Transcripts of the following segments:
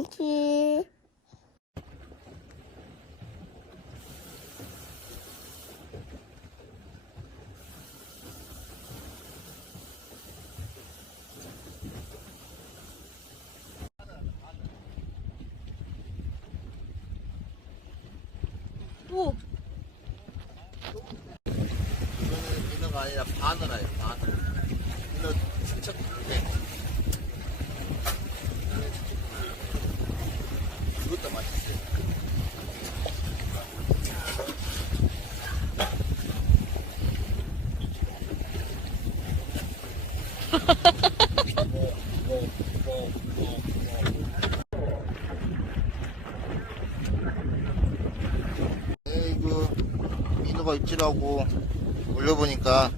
지 오, 이거는 민어가 아니라 바늘아요, 바늘. 민어 네. 이것도 맛있어요. 에이구 민어가 입질하고 올려보니까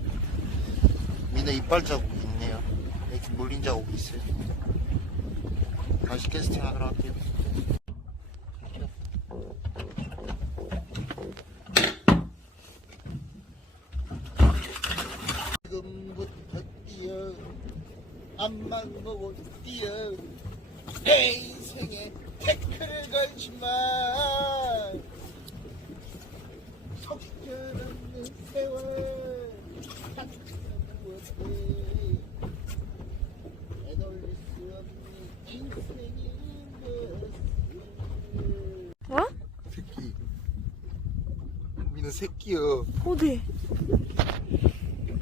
민어 이빨 자국이 있네요. 이렇게 물린 자국이 있어요. 다시 캐스팅 하도록 할게요 지금부터 뛰어 앞만 보고 뛰어 내 인생에 태클을 걸지 마 속절없는 세월 수 없는 뭐? 새끼 민우 새끼여 어디?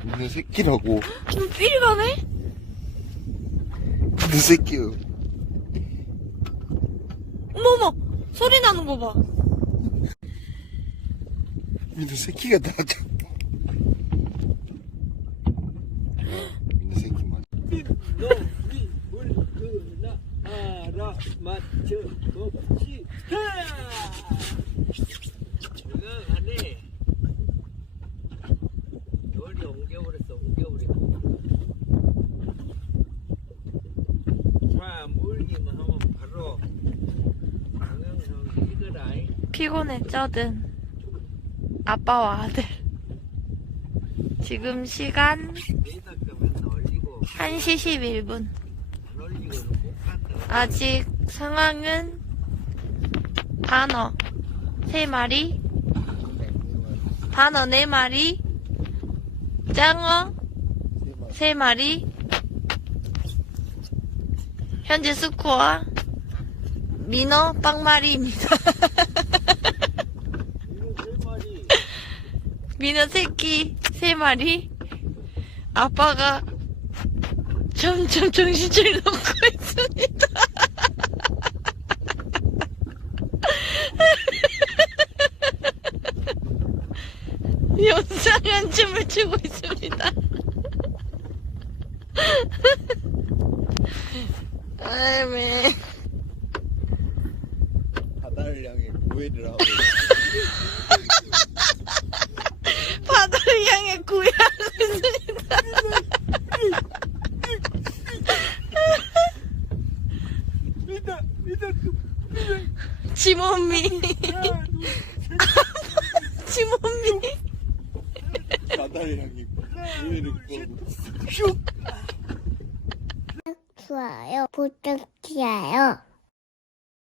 민우 새끼라고 좀삘 가네? 민우 새끼여 어머머, 소리 나는 거 봐. 민우 새끼가 나왔다 민우 새끼만 놈이 물끄나 알아맞혀 봅시다 조용하네 돌이 옮겨버렸어 옮겨버렸어 자 물기만 하면 바로 동영상 찍으라 피곤해 쩌든 아빠와 아들. 지금 시간 데이터 끄면 올리고 1시 11분. 안 올리고는 못 간다 아직 상황은 단어 3마리, 단어 4마리, 짱어 3마리, 현재 스코어 민어 빵마리입니다. 이거 세 마리 민어 새끼 3마리, 아빠가 점점 정신줄 놓고 있습니다. 영상은 춤을 추고 있습니다. 아메 바다를 향해 구애를 하고 바다를 향해 구애하고 있습니다. 믿어 믿어 지몬미. 지몬미. 바다를 향해 구애를 하고 좋아요. 부탁드려요.